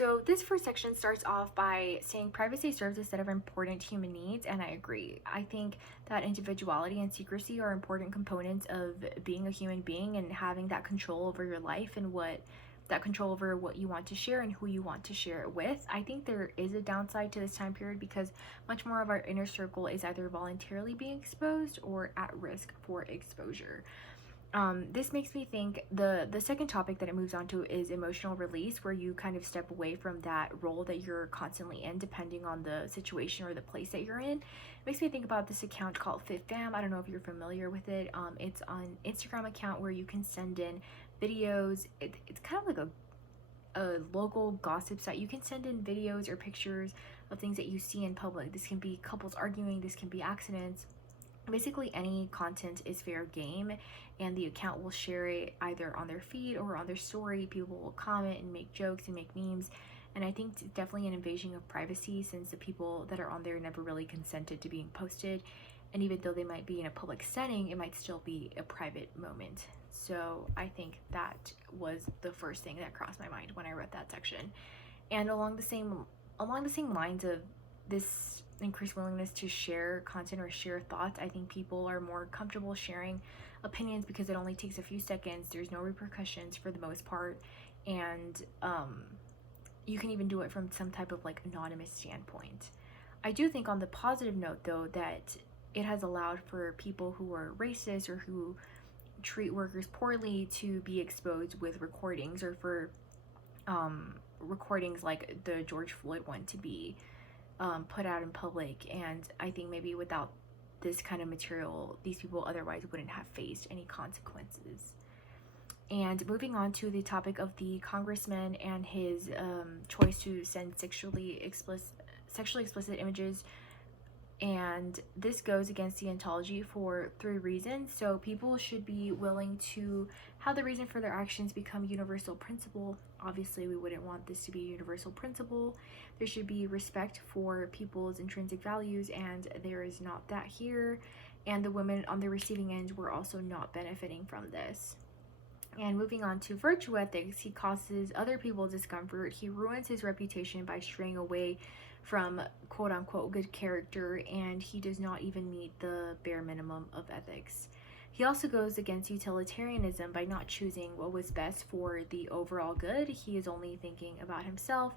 So this first section starts off by saying privacy serves a set of important human needs, and I agree. I think that individuality and secrecy are important components of being a human being and having that control over your life and that control over what you want to share and who you want to share it with. I think there is a downside to this time period because much more of our inner circle is either voluntarily being exposed or at risk for exposure. This makes me think the second topic that it moves on to is emotional release, where you kind of step away from that role that you're constantly in, depending on the situation or the place that you're in. It makes me think about this account called FitFam. I don't know if you're familiar with it. It's on Instagram account where you can send in videos. It's kind of like a local gossip site. You can send in videos or pictures of things that you see in public. This can be couples arguing. This can be accidents. Basically, any content is fair game, and the account will share it either on their feed or on their story. People will comment and make jokes and make memes, and I think it's definitely an invasion of privacy since the people that are on there never really consented to being posted, and even though they might be in a public setting, it might still be a private moment. So I think that was the first thing that crossed my mind when I read that section. And along the same lines of this increased willingness to share content or share thoughts, I think people are more comfortable sharing opinions because it only takes a few seconds. There's no repercussions for the most part, and you can even do it from some type of like anonymous standpoint. I do think on the positive note though that it has allowed for people who are racist or who treat workers poorly to be exposed with recordings, or for recordings like the George Floyd one to be put out in public. And I think maybe without this kind of material, these people otherwise wouldn't have faced any consequences. And moving on to the topic of the congressman and his choice to send sexually explicit images, and this goes against the ontology for three reasons. So people should be willing to have the reason for their actions become universal principle. Obviously we wouldn't want this to be a universal principle. There should be respect for people's intrinsic values, and there is not that here, and the women on the receiving end were also not benefiting from this. And moving on to virtue ethics, he causes other people discomfort. He ruins his reputation by straying away from quote unquote good character, and he does not even meet the bare minimum of ethics. He also goes against utilitarianism by not choosing what was best for the overall good. He is only thinking about himself,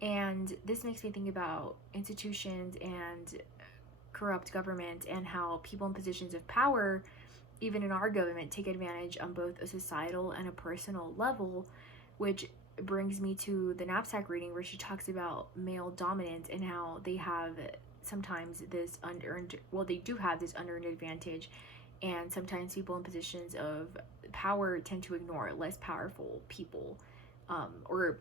and this makes me think about institutions and corrupt government and how people in positions of power, even in our government, take advantage on both a societal and a personal level, which brings me to the knapsack reading where she talks about male dominance and how they have sometimes this they do have this unearned advantage, and sometimes people in positions of power tend to ignore less powerful people, or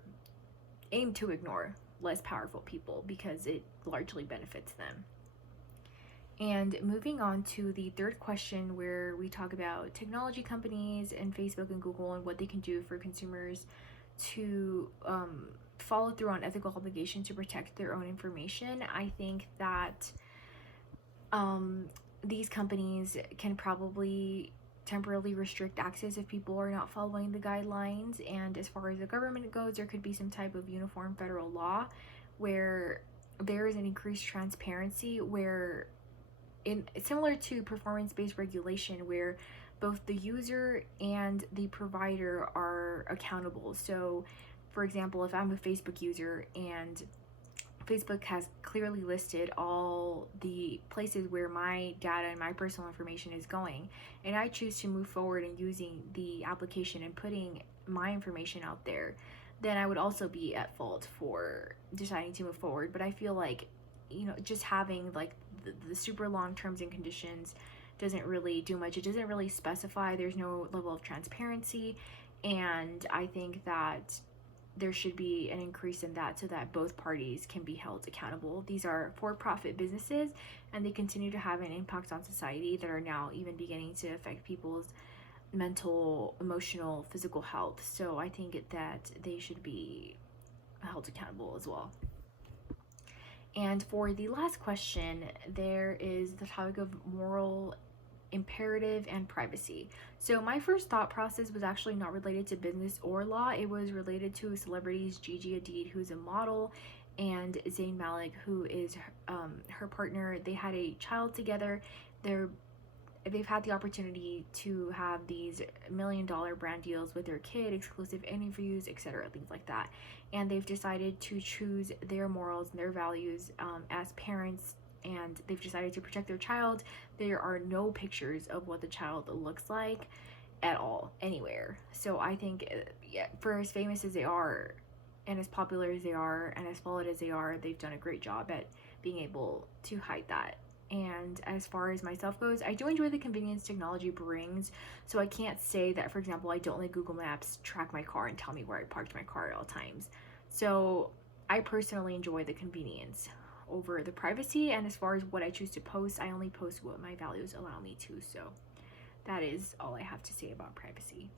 aim to ignore less powerful people because it largely benefits them. And moving on to the third question, where we talk about technology companies and Facebook and Google and what they can do for consumers to follow through on ethical obligations to protect their own information. I think that these companies can probably temporarily restrict access if people are not following the guidelines. And as far as the government goes, there could be some type of uniform federal law where there is an increased transparency, where similar to performance-based regulation, where both the user and the provider are accountable. So for example, if I'm a Facebook user and Facebook has clearly listed all the places where my data and my personal information is going, and I choose to move forward in using the application and putting my information out there, then I would also be at fault for deciding to move forward. But I feel like, just having like the super long terms and conditions doesn't really do much. It doesn't really specify. There's no level of transparency, and I think that there should be an increase in that so that both parties can be held accountable. These are for-profit businesses, and they continue to have an impact on society that are now even beginning to affect people's mental, emotional, physical health. So I think that they should be held accountable as well. And for the last question, there is the topic of moral imperative, and privacy. So my first thought process was actually not related to business or law. It was related to celebrities, Gigi Hadid, who's a model, and Zayn Malik, who is her partner. They had a child together. They've had the opportunity to have these $1 million brand deals with their kid, exclusive interviews, etc., things like that. And they've decided to choose their morals and their values as parents, and they've decided to protect their child. There are no pictures of what the child looks like at all anywhere. So I think, yeah, for as famous as they are, and as popular as they are, and as followed as they are, they've done a great job at being able to hide that. And as far as myself goes, I do enjoy the convenience technology brings. So I can't say that, for example, I don't let Google Maps track my car and tell me where I parked my car at all times. So I personally enjoy the convenience over the privacy. And as far as what I choose to post, I only post what my values allow me to. So that is all I have to say about privacy.